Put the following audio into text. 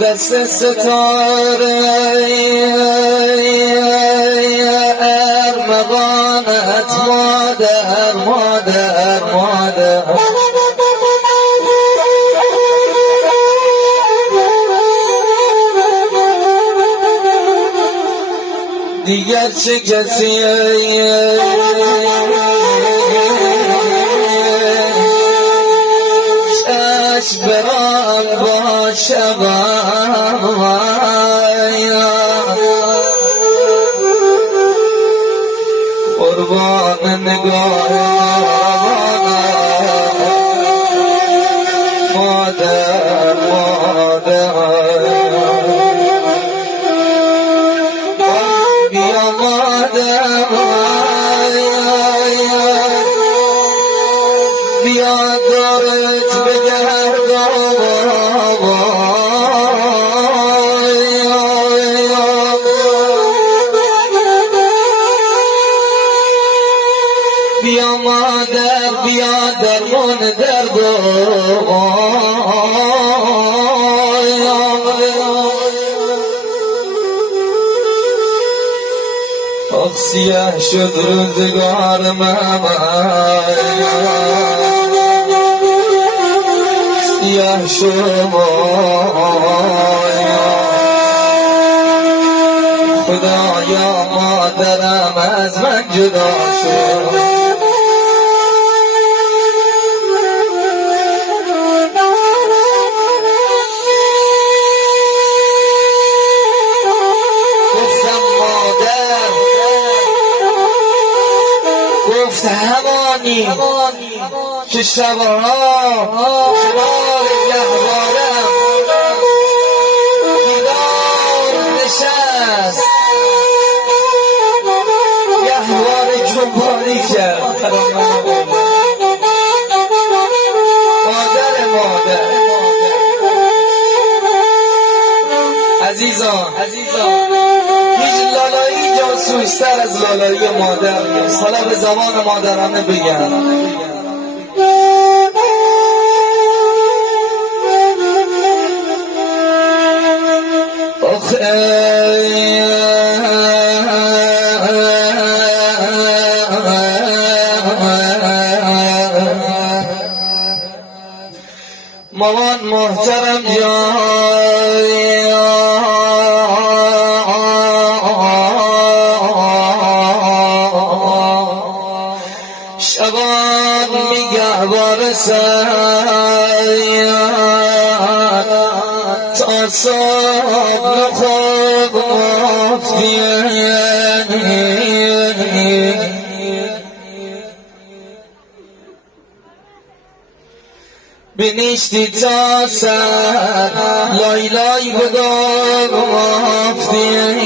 دست ستاره ارمغانت مادر مادر مادر دیگر چه کسی چشم بران باشم قربان نگاه مادر مادر بیا مادر بیا دارت بگردم بیا مادر بیا درمان درد سیاه شد روزگار من سیاه شد خدایا مادرم از من جدا شد گفت همانی که شبها کنار گهوارم کنار نشست گهوار جنبانی کرد مادر مادر عزیزان هیچ لالایی جاسوستر از لالایی مادر نیست. حالا به زمان مادرانه بگم مامان محترم شبان میگه بارسن تا صبح نخواب مفتین بینیشتی تا سر لای لای بگو مفتین